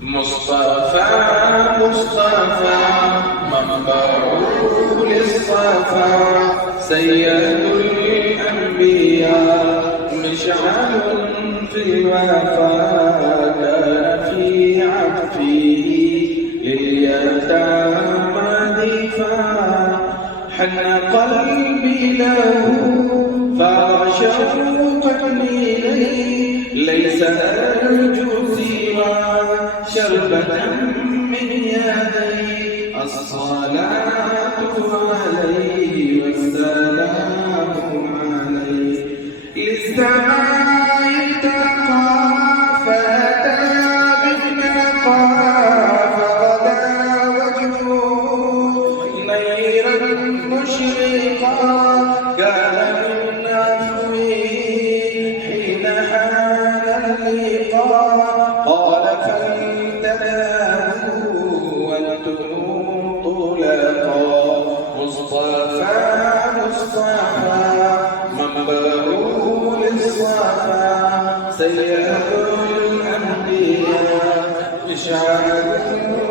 مصطفى مصطفى منبعه للصفا سيد الأنبياء مشعل في الوفا كان في عطفه لليتامى دفاع حن قلبي له فشوقا إليه ليس أرجو سوى شربة من يدي الصلاة عليه والسلام عليه للسماء ارتقى فأتى بالنقى فغدا وجهه نيرا مشرقا كان من نحوه حين حان اللقاء قال فانتدابوا وانتم طلقا مصطفى مصطفى منبعه للصفا سيد الأنبياء مشعل